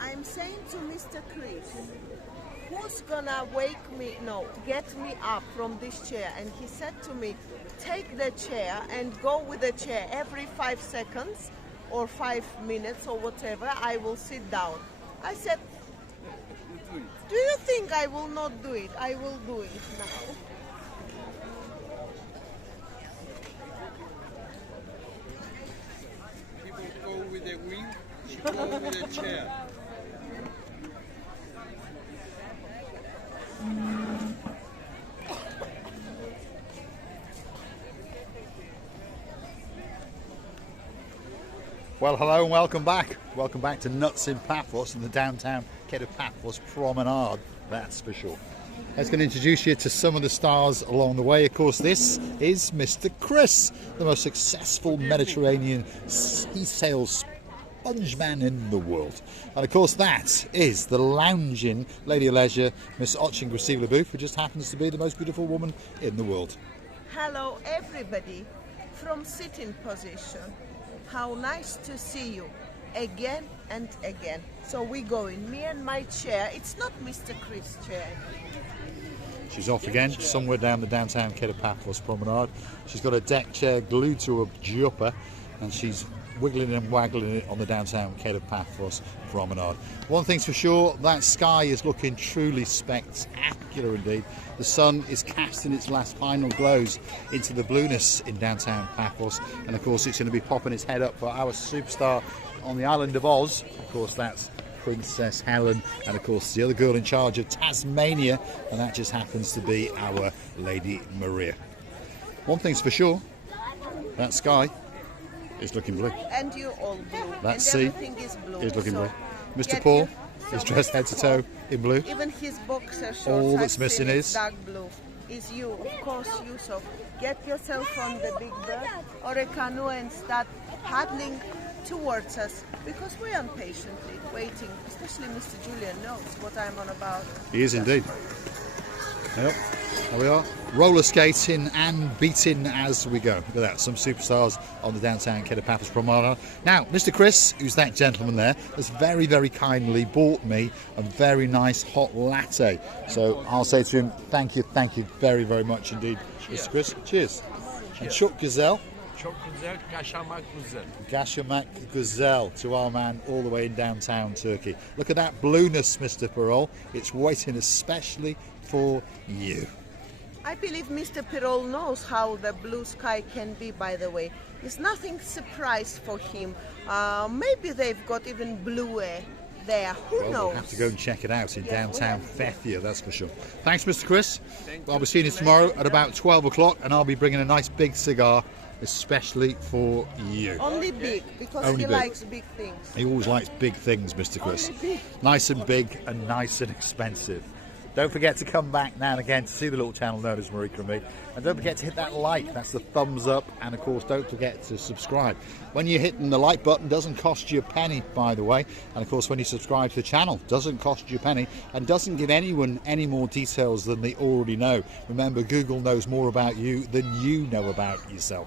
I'm saying to Mr. Chris, who's gonna get me up from this chair? And he said to me, take the chair and go with the chair every 5 seconds or 5 minutes or whatever, I will sit down. I said, do you think I will not do it? I will do it now. People go with the wing, she go with the chair. Well, hello and welcome back. Welcome back to Nuts in Paphos and the downtown Kato Paphos Promenade, that's for sure. I was going to introduce you to some of the stars along the way. Of course, this is Mr. Chris, the most successful Mediterranean sea sails sponge man in the world. And of course, that is the lounging Lady of Leisure, Miss Oching Gracile-Leboeuf, who just happens to be the most beautiful woman in the world. Hello, everybody, from sitting position. How nice to see you again and again. So we go in, me and my chair. It's not Mr. Chris' chair. She's off again, somewhere down the downtown Kato Paphos Promenade. She's got a deck chair glued to her jumper and she's wiggling and waggling it on the downtown Kato Paphos Promenade. One thing's for sure, that sky is looking truly spectacular indeed. The sun is casting its last final glows into the blueness in downtown Paphos, and of course it's going to be popping its head up for our superstar on the island of Oz. Of course, that's Princess Helen, and of course the other girl in charge of Tasmania, and that just happens to be our Lady Maria. One thing's for sure, that sky is looking blue. And you all blue. That and sea everything is blue. is looking so blue. Mr. Paul is dressed head to toe in blue. Even his boxer shorts. All I've that's seen missing is dark blue. Is you, of course you. So get yourself on the big bird or a canoe and start paddling towards us, because we are patiently waiting. Especially Mr. Julian knows what I'm on about. He is indeed. Yep, there we are, roller skating and beating as we go. Look at that, some superstars on the downtown Kato Paphos Promenade. Now, Mr. Chris, who's that gentleman there, has very, very kindly bought me a very nice hot latte. So I'll say to him, thank you very, very much indeed, Mr. Chris. Cheers. And Chuck Gazelle. Çok güzel, yaşamak güzel. Gashamak Gazelle to our man all the way in downtown Turkey. Look at that blueness, Mr. Parole. It's waiting especially for you. I believe Mr. Pirol knows how the blue sky can be, by the way. There's nothing surprise for him. Maybe they've got even bluer there. Who knows? We'll have to go and check it out in downtown Fethia, that's for sure. Thanks, Mr. Chris. I'll be seeing you tomorrow at about 12 o'clock, and I'll be bringing a nice big cigar especially for you. Only big, because Only he big. likes big things. He always likes big things, Mr. Chris. Nice and big and nice and expensive. Don't forget to come back now and again to see the little channel known as Marika and me. And don't forget to hit that like, that's the thumbs up. And of course, don't forget to subscribe. When you're hitting the like button, doesn't cost you a penny, by the way. And of course, when you subscribe to the channel, doesn't cost you a penny and doesn't give anyone any more details than they already know. Remember, Google knows more about you than you know about yourself.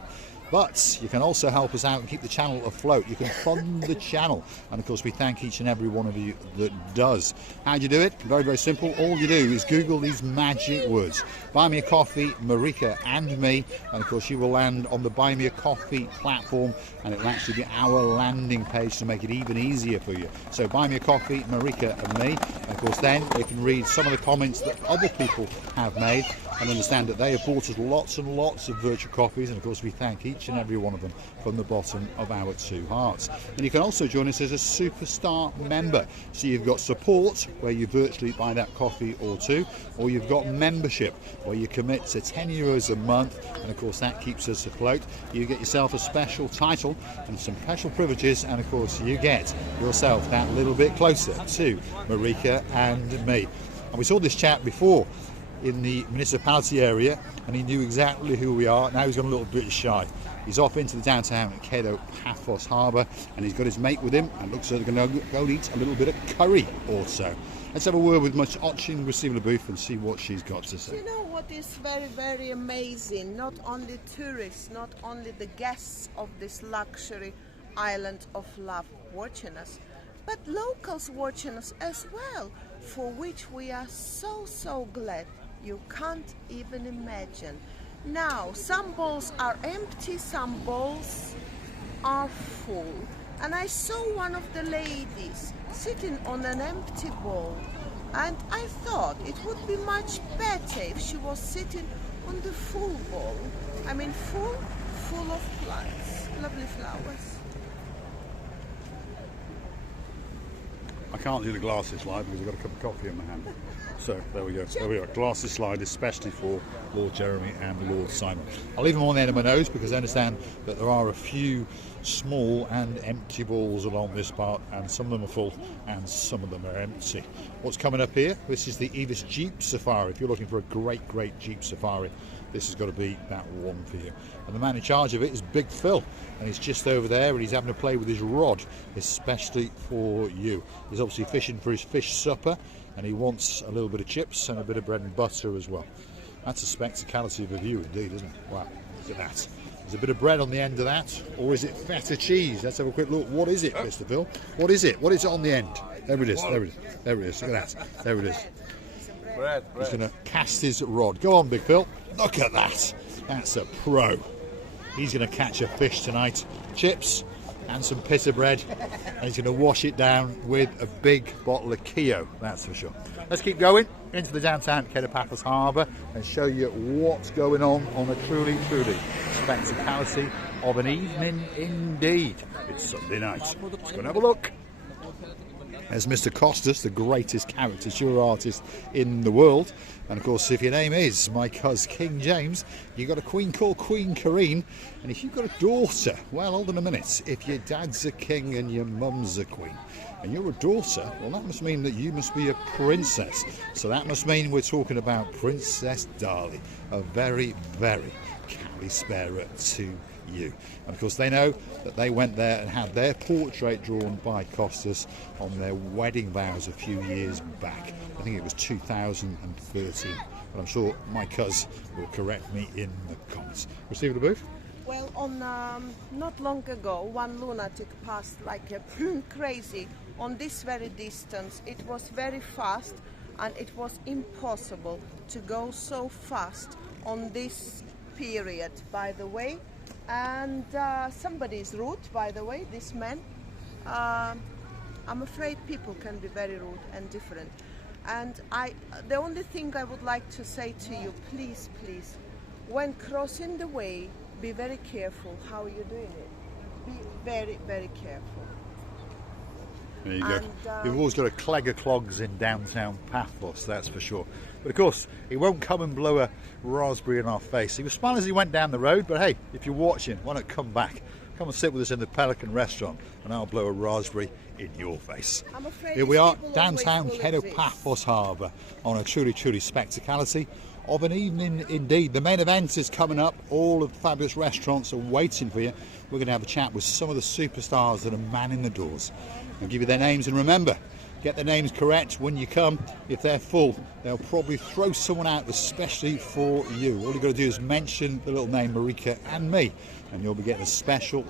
But you can also help us out and keep the channel afloat. You can fund the channel. And of course, we thank each and every one of you that does. How do you do it? Very, very simple. All you do is Google these magic words. Buy me a coffee, Marika and me. And of course, you will land on the Buy Me a Coffee platform. And it'll actually be our landing page to make it even easier for you. So buy me a coffee, Marika and me. And of course, then you can read some of the comments that other people have made and understand that they have bought us lots and lots of virtual coffees, and of course we thank each and every one of them from the bottom of our two hearts. And you can also join us as a superstar member. So you've got support, where you virtually buy that coffee or two, or you've got membership, where you commit to €10 a month, and of course that keeps us afloat. You get yourself a special title and some special privileges, and of course you get yourself that little bit closer to Marika and me. And we saw this chap before in the municipality area, and he knew exactly who we are. Now he's gone a little bit shy. He's off into the downtown at Kato Paphos Harbour, and he's got his mate with him, and looks like they're going to go and eat a little bit of curry or so. Let's have a word with Miss Oching Gracile-Leboeuf and see what she's got to say. You know what is very, very amazing? Not only tourists, not only the guests of this luxury island of love watching us, but locals watching us as well, for which we are so glad. You can't even imagine. Now, some bowls are empty, some bowls are full. And I saw one of the ladies sitting on an empty bowl, and I thought it would be much better if she was sitting on the full bowl. I mean, full of plants, lovely flowers. I can't do the glasses slide because I've got a cup of coffee in my hand. So there we go. There we are. Glasses slide, especially for Lord Jeremy and Lord Simon. I'll leave them on the end of my nose because I understand that there are a few small and empty balls along this part, and some of them are full and some of them are empty. What's coming up here? This is the Evis Jeep Safari. If you're looking for a great Jeep Safari, this has got to be that one for you. And the man in charge of it is Big Phil, and he's just over there and he's having a play with his rod, especially for you. He's obviously fishing for his fish supper, and he wants a little bit of chips and a bit of bread and butter as well. That's a spectacality of a view indeed, isn't it? Wow, look at that. There's a bit of bread on the end of that, or is it feta cheese? Let's have a quick look. What is it, Mr. Phil? What is it? What is it on the end? There it is, there it is, there it is. Look at that, there it is. Bread. He's going to cast his rod. Go on, Big Phil. Look at that. That's a pro. He's going to catch a fish tonight. Chips and some pita bread. And he's going to wash it down with a big bottle of Keo, that's for sure. Let's keep going into the downtown Kato Paphos Harbour and show you what's going on a truly spectacality of an evening indeed. It's Sunday night. Let's go and have a look. There's Mr. Costas, the greatest caricature artist in the world. And of course, if your name is my cousin King James, you've got a queen called Queen Karine. And if you've got a daughter, well, hold on a minute. If your dad's a king and your mum's a queen, and you're a daughter, well, that must mean that you must be a princess. So that must mean we're talking about Princess Dali, a very Kalispera to you. And of course they know that they went there and had their portrait drawn by Costas on their wedding vows a few years back. I think it was 2013, but I'm sure my cuz will correct me in the comments. Receive the booth? Well, on not long ago, one lunatic passed like a crazy on this very distance. It was very fast, and it was impossible to go so fast on this period, by the way. And somebody is rude, by the way, this man. I'm afraid people can be very rude and different. And the only thing I would like to say to you, please, when crossing the way, be very careful how you're doing it. Be very careful. There you go. You've always got a clegg of clogs in downtown Paphos, that's for sure. But of course, he won't come and blow a raspberry in our face. He was smiling as he went down the road, but hey, if you're watching, why not come back? Come and sit with us in the Pelican restaurant, and I'll blow a raspberry in your face. I'm afraid here we are, downtown Kato Paphos Harbour, on a truly spectacality of an evening indeed. The main event is coming up. All of the fabulous restaurants are waiting for you. We're going to have a chat with some of the superstars that are manning the doors. I'll give you their names, and remember, get their names correct when you come. If they're full, they'll probably throw someone out especially for you. All you've got to do is mention the little name Marika and me, and you'll be getting a special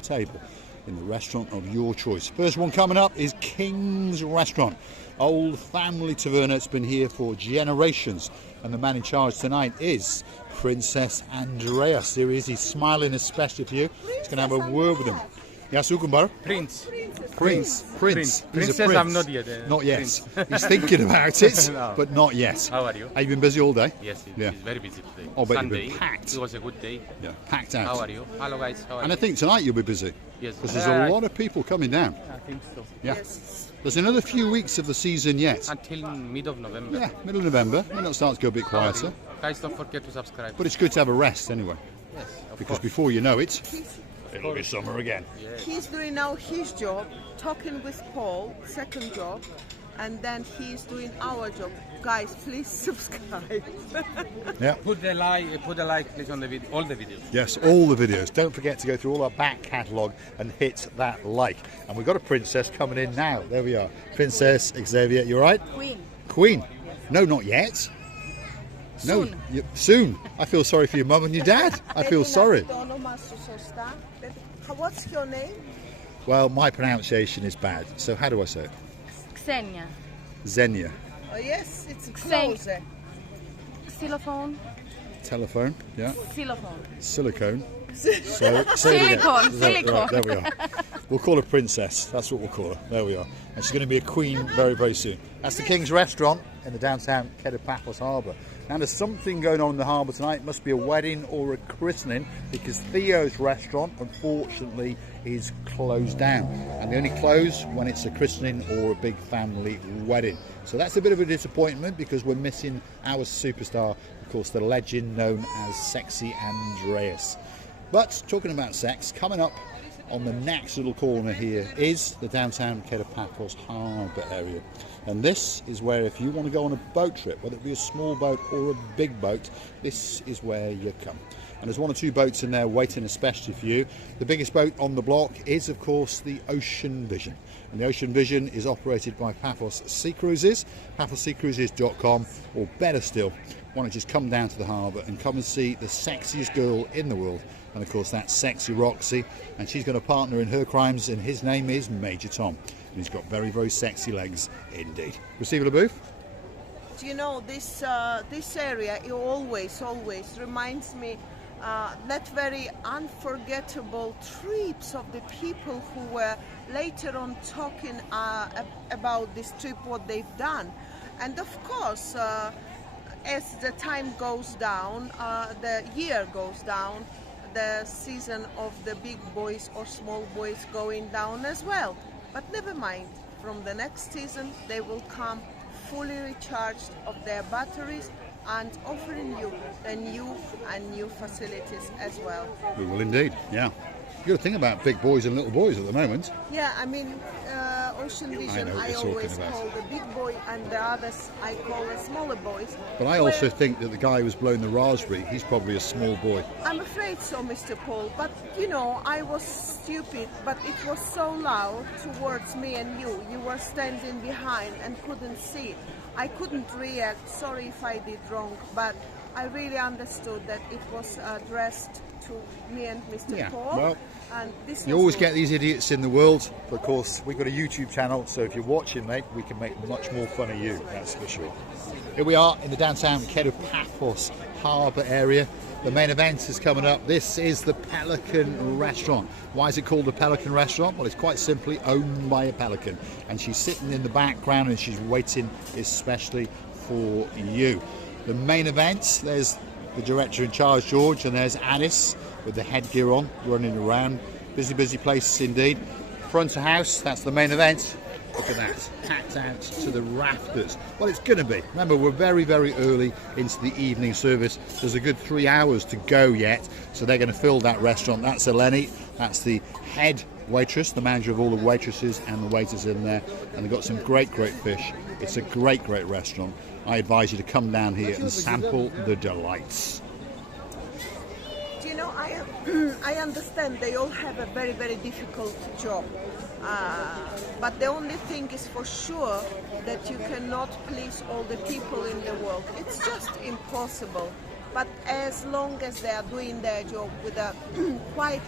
table in the restaurant of your choice. First one coming up is King's Restaurant. Old family taverna. It's been here for generations, and the man in charge tonight is Princess Andreas. Here he is. He's smiling especially for you. He's going to have a word with him. Yes, Prince. Princess, He's a prince. I'm not yet. Not yet. He's thinking about it, No. but not yet. How are you? Have you been busy all day? Yes, Yeah. it's very busy today. Oh, but you've Sunday. been packed. It was a good day. Yeah, packed out. How are you? Hello guys, how are And you? I think tonight you'll be busy. Yes. Because there's a lot of people coming down. I think so. Yeah. Yes. There's another few weeks of the season yet. Until mid of November. Yeah, middle of November. When it starts to go a bit How are quieter. you? Guys, don't forget to subscribe. But it's good to have a rest anyway. Yes, of Because course. before you know it, it'll be summer again. He's doing now his job, talking with Paul, second job, and then he's doing our job. Guys, please subscribe. Yeah. Put the like please on the video, all the videos. Yes, all the videos. Don't forget to go through all our back catalogue and hit that like. And we've got a princess coming in now. There we are. Princess Xavier, you all right? Queen? No, not yet. Soon. No, soon. I feel sorry for your mum and your dad. I feel sorry. What's your name? Well, my pronunciation is bad, so how do I say it? Xenia. Xenia. Oh, yes, it's closer. Xylophone. Telephone, yeah. Xylophone. Silicone. So, say it again. Silicone, Right, silicone. there we are. We'll call her Princess. That's what we'll call her. There we are. And she's going to be a queen very, very soon. That's the King's Restaurant in the downtown Kato Paphos Harbour. Now there's something going on in the harbour tonight. It must be a wedding or a christening, because Theo's restaurant, unfortunately, is closed down. And they only close when it's a christening or a big family wedding. So that's a bit of a disappointment, because we're missing our superstar, of course, the legend known as Sexy Andreas. But talking about sex, coming up on the next little corner here is the downtown Kato Paphos Harbour area. And this is where, if you want to go on a boat trip, whether it be a small boat or a big boat, this is where you come. And there's one or two boats in there waiting especially for you. The biggest boat on the block is, of course, the Ocean Vision. And the Ocean Vision is operated by Paphos Sea Cruises, paphosseacruises.com, or better still, why not just come down to the harbour and come and see the sexiest girl in the world. And of course that's Sexy Roxy, and she's got a partner in her crimes, and his name is Major Tom. And he's got very, very sexy legs indeed. Receiver the booth. Do you know, this area, it always reminds me that very unforgettable trips of the people who were later on talking about this trip, what they've done. And of course, as the time goes down, the year goes down, the season of the big boys or small boys going down as well. But never mind, from the next season they will come fully recharged of their batteries and offering you the new facilities as well. We will indeed, yeah. You've got to think about big boys and little boys at the moment. Yeah, I mean, Ocean Vision, I always call the big boy, and the others I call the smaller boys. But I also think that the guy who's blowing the raspberry, he's probably a small boy. I'm afraid so, Mr. Paul, but you know, I was stupid, but it was so loud towards me and you. You were standing behind and couldn't see it. I couldn't react, sorry if I did wrong, but I really understood that it was addressed to me and Mr. Paul. Well, and this you always get these idiots in the world, but of course we've got a YouTube channel, so if you're watching, mate, we can make much more fun of you, that's for sure. Here we are in the downtown Kato Paphos Harbour area. The main event is coming up. This is the Pelican restaurant. Why is it called the Pelican restaurant? Well, it's quite simply owned by a pelican, and she's sitting in the background and she's waiting especially for you. The main event, there's the director in charge, George, and there's Anis with the headgear on, running around. Busy, busy place indeed. Front of house, that's the main event. Look at that, packed out to the rafters. Well, it's going to be. Remember, we're very, very early into the evening service. There's a good 3 hours to go yet, so they're going to fill that restaurant. That's Eleni, that's the head waitress, the manager of all the waitresses and the waiters in there. And they've got some great, great fish. It's a great, great restaurant. I advise you to come down here and sample the delights. Do you know, I understand they all have a very, very difficult job. But the only thing is for sure that you cannot please all the people in the world. It's just impossible. But as long as they are doing their job with a quite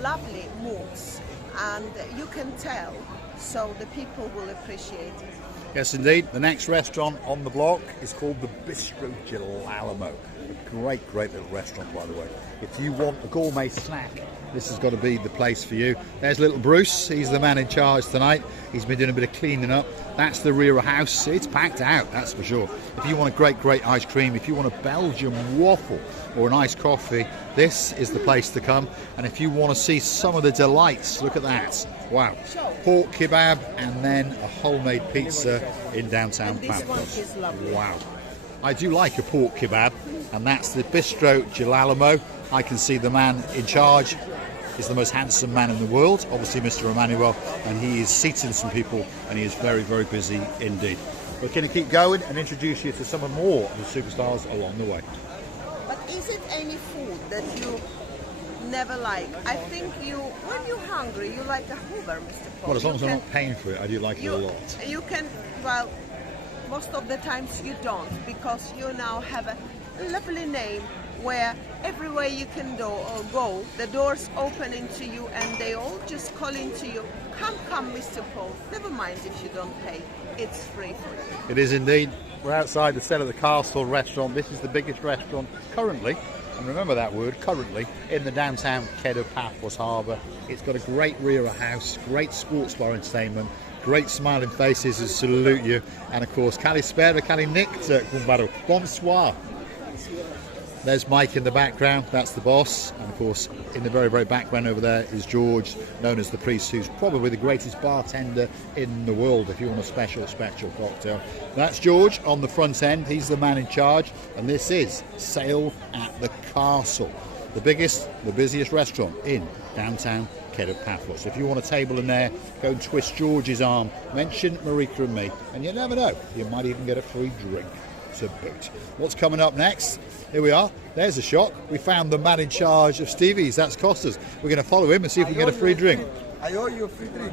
lovely moods, and you can tell, so the people will appreciate it. Yes, indeed. The next restaurant on the block is called the Bistro Gilalamo. A great, great little restaurant, by the way. If you want a gourmet snack, this has got to be the place for you. There's little Bruce. He's the man in charge tonight. He's been doing a bit of cleaning up. That's the rear house. It's packed out, that's for sure. If you want a great, great ice cream, if you want a Belgian waffle or an iced coffee, this is the place to come. And if you want to see some of the delights, look at that. Wow. Pork kebab and then a homemade pizza in downtown This one Paphos. is lovely. Wow. I do like a pork kebab, and that's the Bistro Gilalamo. I can see the man in charge is the most handsome man in the world, obviously Mr. Emmanuel, and he is seating some people, and he is very, very busy indeed. We're going to keep going and introduce you to some more of the superstars along the way. But is it any food that you never like? I think when you're hungry, you like a Hoover, Mr. Paul. Well, as long as I'm not paying for it, I do like it a lot. You can, well, most of the times you don't, because you now have lovely name where everywhere you can go, the doors opening to you and they all just calling to you, come, Mr. Paul. Never mind if you don't pay. It's free for you. It is indeed. We're outside the Cell of the Castle restaurant. This is the biggest restaurant currently, and remember that word, currently, in the downtown Kato Paphos Harbour. It's got a great rear of house, great sports bar entertainment, great smiling faces who salute you, and of course, Kalispera, Kalinikta, Kumbaro, bonsoir. There's Mike in the background, that's the boss, and of course in the very, very background over there is George, known as the priest, who's probably the greatest bartender in the world if you want a special cocktail. That's George on the front end, he's the man in charge, and this is Sail at the Castle, the biggest, the busiest restaurant in downtown Kato Paphos. If you want a table in there, go and twist George's arm, mention Marika and me, and you never know, you might even get a free drink to boot. What's coming up next? Here we are. There's a shock. We found the man in charge of Stevie's. That's Costas. We're going to follow him and see if we can get a free drink. I owe you a free drink.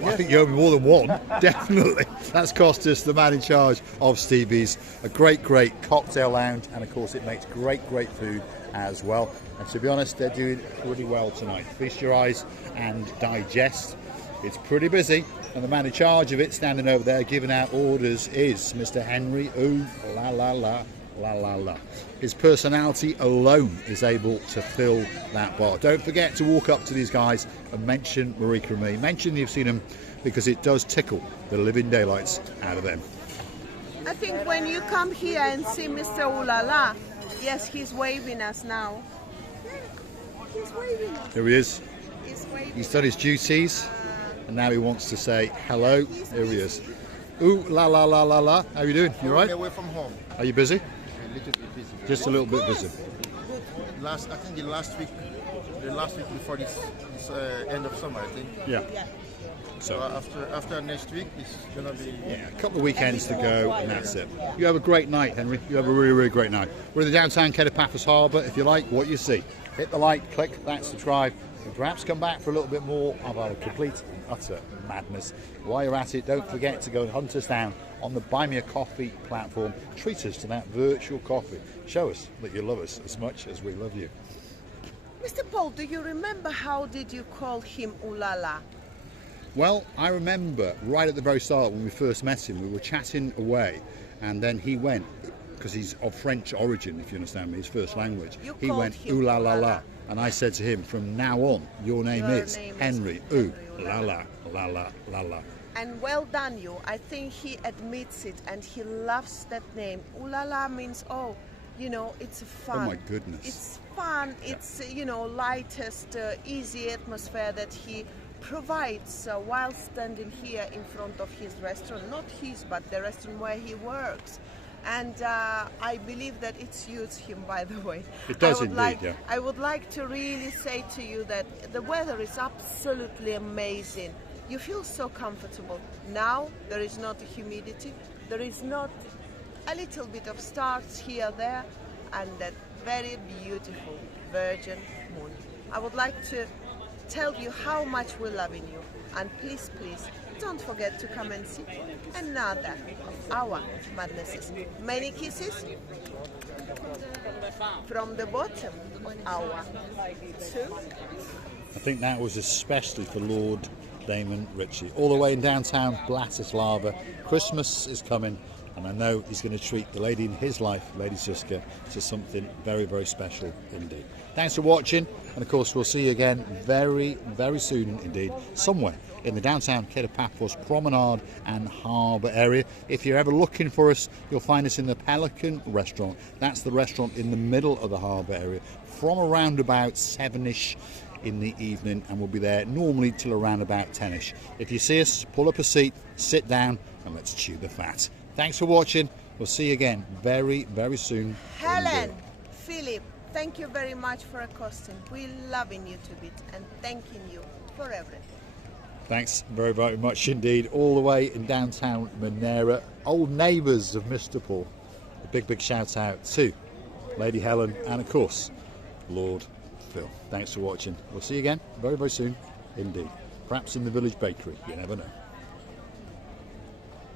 Well, I think you owe me more than one. Definitely. That's Costas, the man in charge of Stevie's. A great, great cocktail lounge, and of course it makes great, great food as well. And to be honest, they're doing pretty well tonight. Feast your eyes and digest. It's pretty busy, and the man in charge of it, standing over there giving out orders, is Mr. Henry. Ooh, la la la, la la la. His personality alone is able to fill that bar. Don't forget to walk up to these guys and mention Marika and me. Mention you've seen them, because it does tickle the living daylights out of them. I think when you come here and see Mr. Ulala, yes, he's waving us now. He's waving us. Here he is. He's waving. He's done his duties, and now he wants to say hello. Here he is. Ooh, la la la la la. How are you doing? You all right? Away from home. Are you busy? A little bit busy. Just a little bit busy. I think the last week before this end of summer, I think. Yeah. So after next week, it's gonna be. Yeah, a couple of weekends to go, and that's it. You have a great night, Henry. You have a really, really great night. We're in the downtown Kato Paphos Harbour. If you like what you see, hit the like, click that subscribe, and perhaps come back for a little bit more of our complete and utter madness. While you're at it, don't forget to go and hunt us down on the Buy Me a Coffee platform. Treat us to that virtual coffee. Show us that you love us as much as we love you. Mr. Paul, do you remember how did you call him Ulala? Well, I remember right at the very start when we first met him, we were chatting away, and then he went, because he's of French origin, if you understand me, his first language. He went, ooh la la la. And I said to him, from now on, your name is Henry. Ooh la la la la la la. And well done you. I think he admits it and he loves that name. Ulala means, oh, you know, it's fun. Oh my goodness. It's fun. Yeah. It's, you know, lightest, easy atmosphere that he provides while standing here in front of his restaurant. Not his, but the restaurant where he works. And I believe that it suits him, by the way. It does indeed, yeah. I would like to really say to you that the weather is absolutely amazing. You feel so comfortable. Now there is not a humidity, there is not a little bit of stars here, there, and that very beautiful virgin moon. I would like to tell you how much we love in you, and please, please, don't forget to come and see another of our madnesses. Many kisses from the bottom, our two. I think that was especially for Lord Damon Ritchie, all the way in downtown Bratislava. Christmas is coming, and I know he's going to treat the lady in his life, Lady Suska, to something very, very special indeed. Thanks for watching, and of course we'll see you again very, very soon indeed, somewhere in the downtown Kato Paphos Promenade and Harbour area. If you're ever looking for us, you'll find us in the Pelican restaurant. That's the restaurant in the middle of the harbour area, from around about 7ish in the evening, and we'll be there normally till around about 10ish. If you see us, pull up a seat, sit down, and let's chew the fat. Thanks for watching. We'll see you again very, very soon. Helen, Philip, thank you very much for accosting. We're loving you to bits and thanking you for everything. Thanks very, very much indeed. All the way in downtown Monera, old neighbours of Mr. Paul. A big, big shout out to Lady Helen and of course Lord Phil. Thanks for watching. We'll see you again very, very soon indeed. Perhaps in the village bakery, you never know.